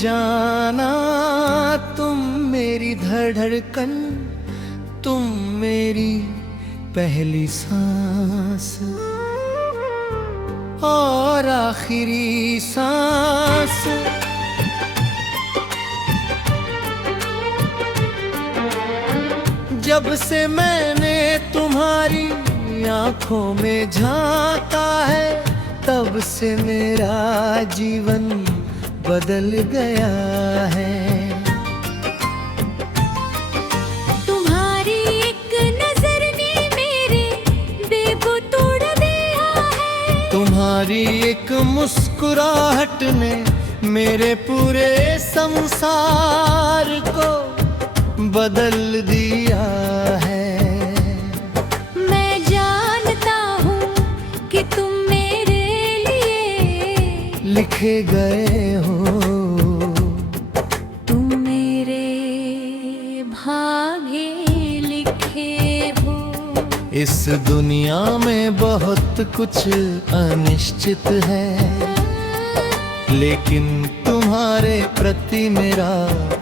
जाना, तुम मेरी धड़कन, तुम मेरी पहली सांस और आखिरी सांस। जब से मैंने तुम्हारी आंखों में झांका है, तब से मेरा जीवन बदल गया है। तुम्हारी एक नजर ने मेरे दिल को तोड़ दिया है। तुम्हारी एक मुस्कुराहट ने मेरे पूरे संसार को बदल दिया है। मैं जानता हूँ कि तुम मेरे लिए लिखे गए हो, तुम मेरे भाग्य लिखे हो। इस दुनिया में बहुत कुछ अनिश्चित है, लेकिन तुम्हारे प्रति मेरा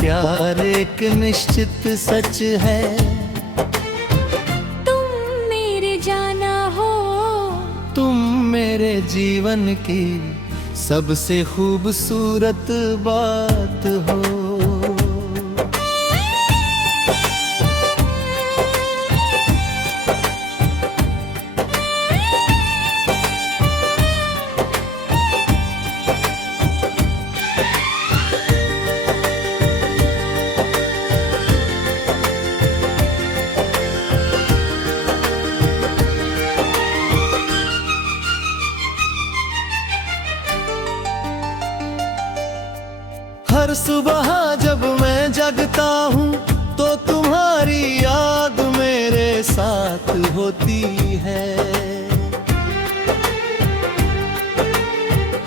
प्यार एक निश्चित सच है। तुम मेरे जाना हो, तुम मेरे जीवन की सबसे खूबसूरत बात हो। हर सुबह जब मैं जगता हूँ तो तुम्हारी याद मेरे साथ होती है।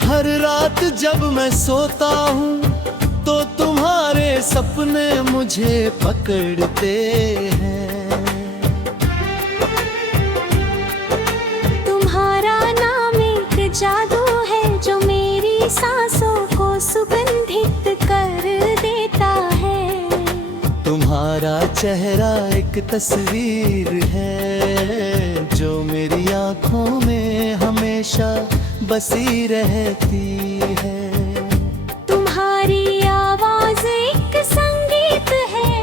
हर रात जब मैं सोता हूँ तो तुम्हारे सपने मुझे पकड़ते हैं। तुम्हारा नाम एक जादू है जो मेरी सांसों को सुगंधित कर देता है। तुम्हारा चेहरा एक तस्वीर है जो मेरी आंखों में हमेशा बसी रहती है। तुम्हारी आवाज एक संगीत है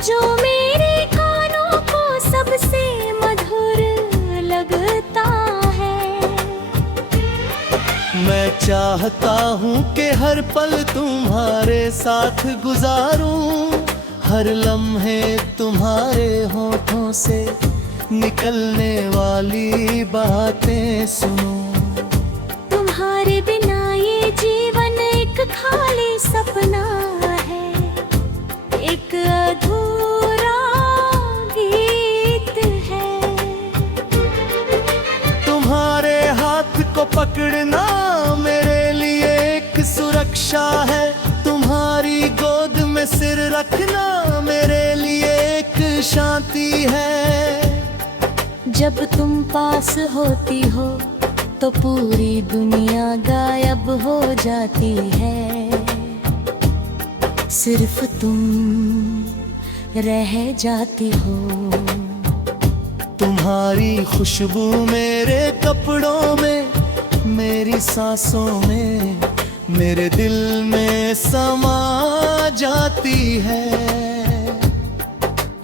जो मेरे कानों को सबसे मधुर लगता है। मैं चाहता हूँ कि हर पल तुम्हारे साथ गुजारूं, हर लम्हे तुम्हारे होठों से निकलने वाली बातें सुनूं। तुम्हारे बिना ये जीवन एक खाली सपना है, एक अधूरा गीत है। तुम्हारे हाथ को पकड़ना मेरे लिए एक सुरक्षा है। तुम्हारी गोद में सिर रखना मेरे लिए एक शांति है। जब तुम पास होती हो तो पूरी दुनिया गायब हो जाती है, सिर्फ तुम रह जाती हो। तुम्हारी खुशबू मेरे कपड़ों में, मेरी सांसों में, मेरे दिल में समा जाती है।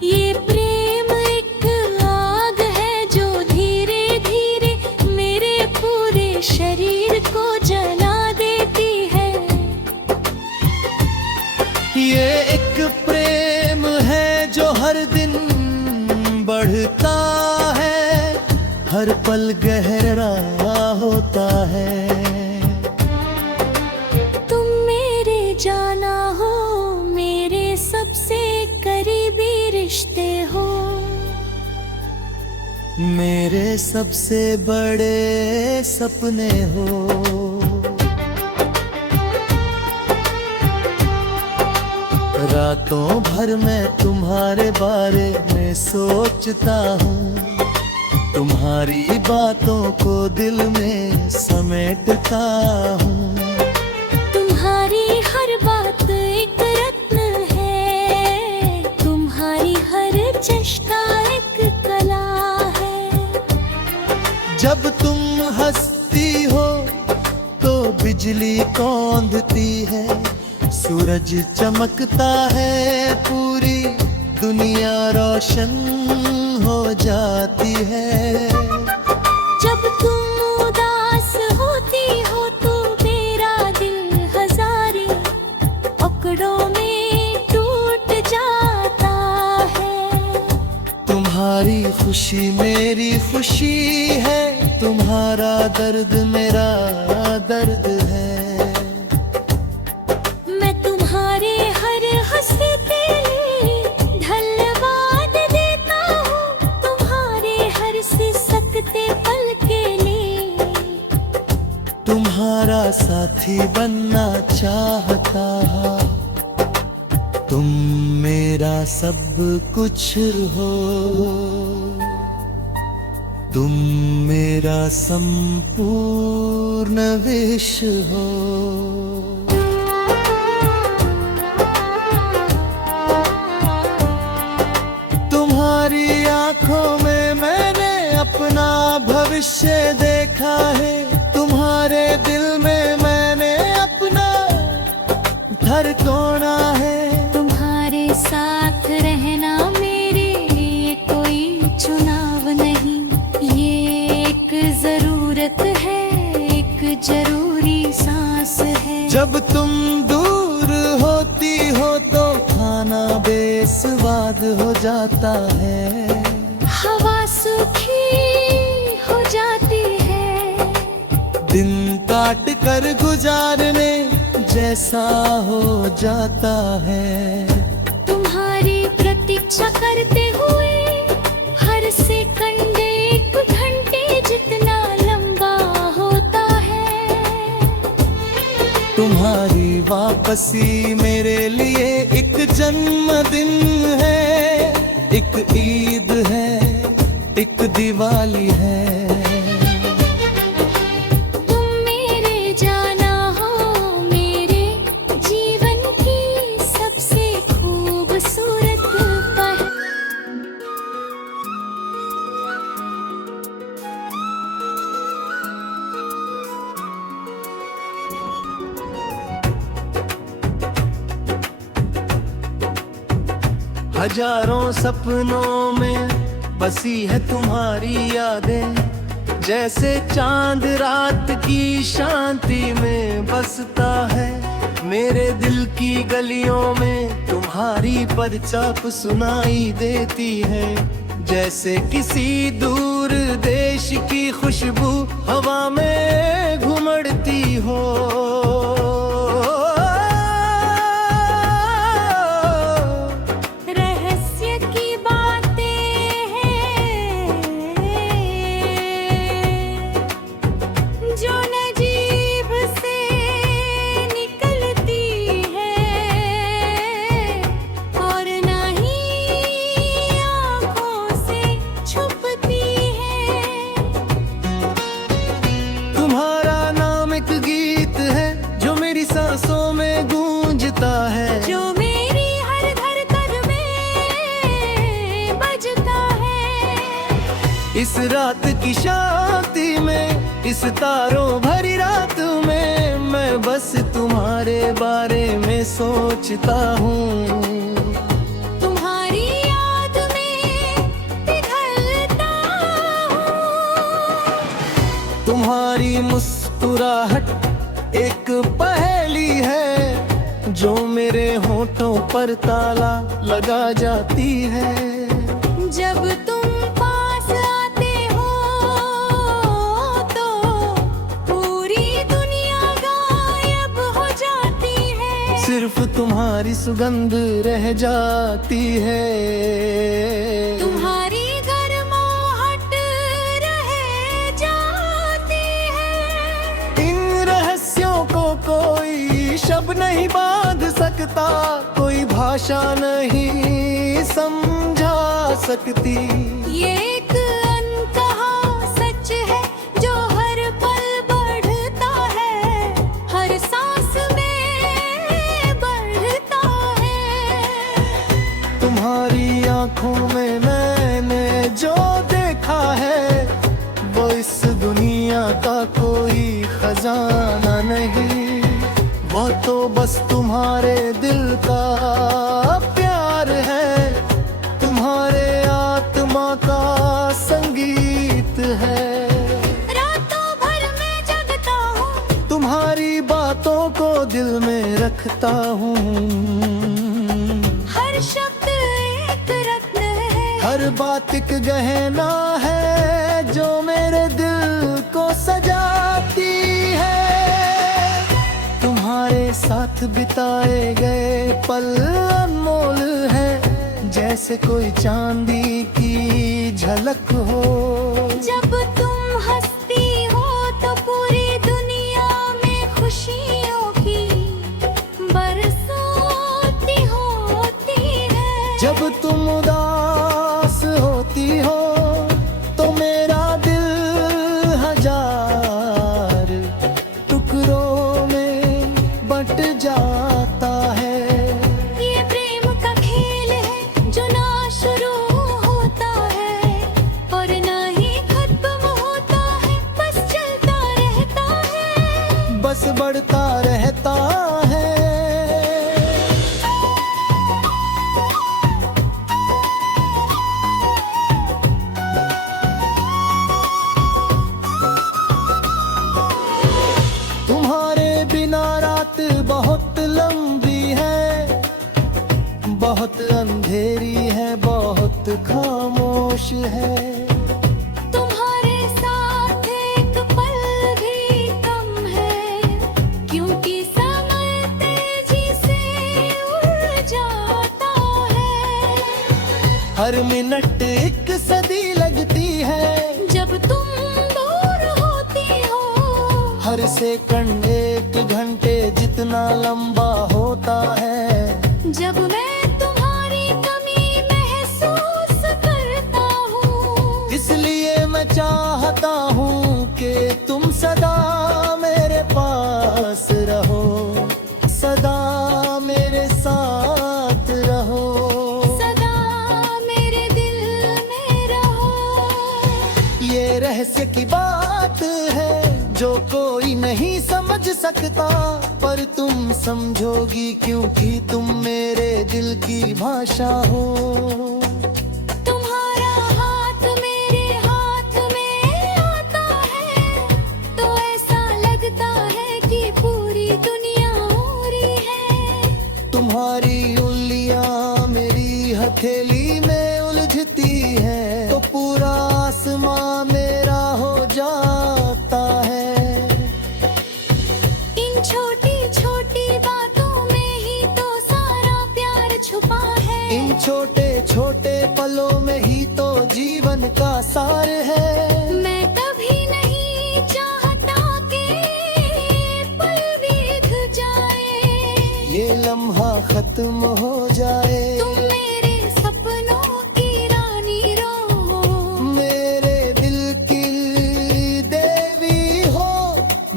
ये प्रेम एक आग है जो धीरे धीरे मेरे पूरे शरीर को जला देती है। ये एक प्रेम है जो हर दिन बढ़ता है, हर पल गहरा होता है। तुम मेरे जाना हो, मेरे सबसे करीबी रिश्ते हो, मेरे सबसे बड़े सपने हो। रातों भर मैं तुम्हारे बारे में सोचता हूँ, तुम्हारी बातों को दिल में समेटता हूँ। तुम्हारी हर बात एक रत्न है, तुम्हारी हर चेष्टा एक कला है। जब तुम हंसती हो तो बिजली कौंधती है, सूरज चमकता है, पूरी दुनिया रोशन हो जाती है। जब तुम उदास होती हो तो मेरा दिल हजारी अकड़ों में टूट जाता है। तुम्हारी खुशी मेरी खुशी है, तुम्हारा दर्द मेरा दर्द है। मैं तुम्हारे हर हंसते धन्यवाद देता हूँ, तुम्हारे हर सिसकते पल के लिए। तुम्हारा साथी बनना चाहता, तुम मेरा सब कुछ हो, तुम मेरा संपूर्ण विश हो। तुम्हारी आंखों में मैंने अपना भविष्य देखा है, तुम्हारे दिल में मैंने अपना धड़कना है। तुम्हारे साथ रहना मेरे लिए कोई चुनाव नहीं, ये एक जरूरत है, एक जरूरी सांस है। जब तुम दूर होती हो तो खाना बेस्वाद हो जाता है, हवा सूखी हो जाती है, दिन काट कर गुजारने जैसा हो जाता है। तुम्हारी प्रतीक्षा करते हुए हर सेकंड एक घंटे जितना लंबा होता है। तुम्हारी वापसी मेरे लिए एक जन्मदिन है, एक ईद है, एक दिवाली है। तुम मेरे जाना हो, मेरे जीवन की सबसे खूबसूरत पल। हजारों सपनों में बसी है तुम्हारी यादें, जैसे चांद रात की शांति में बसता है। मेरे दिल की गलियों में तुम्हारी परछाप सुनाई देती है, जैसे किसी दूर देश की खुशबू हवा में घुमड़ती हो। रहस्य की बातें हैं जो न जीभ से निकलती है और न ही आँखों से छुपती है। तुम्हारा नाम एक गीत है जो मेरी सांसों में गूंजता है, जो मेरी हर धड़कन में बजता है। इस रात की शांति में, इस तारों भरी रात में, मैं बस तुम्हारे बारे में सोचता हूँ। तुम्हारी याद में पिघलता हूँ। तुम्हारी मुस्कुराहट एक पहेली है जो मेरे होठों पर ताला लगा जाती है। जब तुम पास आते हो तो पूरी दुनिया गायब हो जाती है, सिर्फ तुम्हारी सुगंध रह जाती है। तुम्हारी गर्माहट रह जाती है। इन रहस्यों को कोई शब्द नहीं बांध सकता, कोई भाषा नहीं समझा सकती। ये एक अनकहा सच है जो हर पल बढ़ता है, हर सांस में आँखों में मैंने जो देखा है, वो इस दुनिया का कोई खजाना नहीं, वो तो बस तुम्हारे दिल का प्यार है, तुम्हारे आत्मा का संगीत है। रातों भर मैं जगता हूँ, तुम्हारी बातों को दिल में रखता हूँ, हर शब्द एक रत्न है, हर बात एक गहना है जो मेरे दिल को सजाती है। तुम्हारे साथ बिताए गए पल अनमोल है, जैसे कोई चांदी की झलक हो। जब तुम हंसती हो तो पूरी दुनिया में खुशियों की बरसाती होती है। जब तुम उदास होती हो तो मेरा दिल हजार टुकड़ों में बट जाता है। ये प्रेम का खेल है जो ना शुरू होता है और ना ही खत्म होता है, बस चलता रहता है, बस बढ़ता रहता है। तुम्हारे बिना रात बहुत लंबी है, बहुत अंधेरी है, बहुत खामोश है। तुम्हारे साथ एक पल भी कम है, क्योंकि समय तेजी से उड़ जाता है। हर मिनट एक सदी लगती है, जब तुम दूर होती हो, हर सेकंड एक घंटे जितना लंबा होता है। जब मैं तुम्हारी कमी महसूस करता हूँ, इसलिए मैं चाहता हूँ कि तुम सदा मेरे पास रहो, सदा मेरे साथ रहो, सदा मेरे दिल में रहो। ये रहस्य की बात है जो कोई नहीं समझ सकता, पर तुम समझोगी क्योंकि तुम मेरे दिल की भाषा हो। तुम्हारा हाथ मेरे हाथ में आता है तो ऐसा लगता है कि पूरी दुनिया हो रही है। तुम्हारी उंगलियां मेरी हथेली में उलझती है तो पूरा आसमां मेरा हो जाता है। इन छोटी छोटी बातों में ही तो सारा प्यार छुपा है। इन छोटे छोटे पलों में ही तो जीवन का सार है। मैं कभी नहीं चाहता कि पल बीत जाए, ये लम्हा खत्म हो जाए। तुम मेरे सपनों की रानी रहो, मेरे दिल की देवी हो,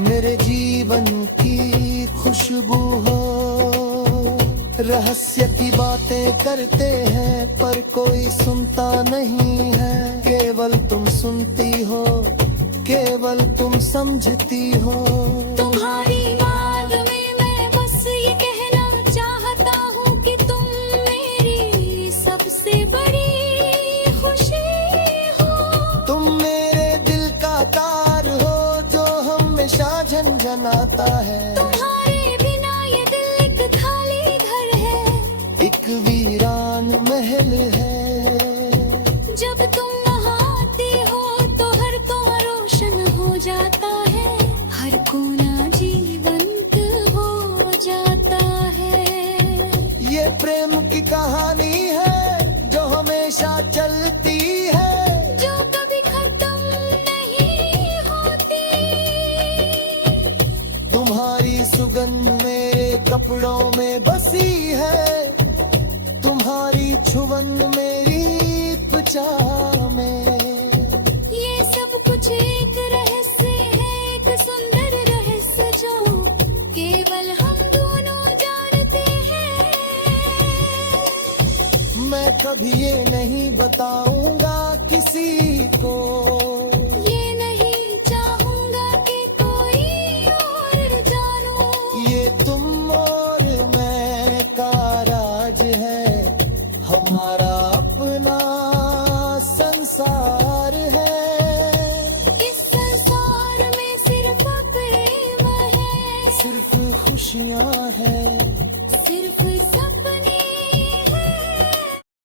मेरे जीवन की खुशबू हो। रहस्य की बातें करते हैं पर कोई सुनता नहीं है, केवल तुम सुनती हो, केवल तुम समझती हो। तुम्हारी बात में मैं बस ये कहना चाहता हूँ कि तुम मेरी सबसे बड़ी खुशी हो। तुम मेरे दिल का तार हो जो हमेशा झनझनाता है। तुम्हारे बिना ये दिल एक खाली घर है, एक वीरान महल है। जब तुम वहाँ आती हो तो हर कोना रोशन हो जाता है, हर कोना जीवंत हो जाता है। ये प्रेम की कहानी है जो हमेशा चलती है, जो कभी खत्म नहीं होती। तुम्हारी सुगंध मेरे कपड़ों में बसी है, तुम्हारी छुवन मेरी त्वचा में। ये सब कुछ एक रहस्य है, एक सुंदर रहस्य जो केवल हम दोनों जानते हैं। मैं मैं कभी ये नहीं बताऊंगा किसी को।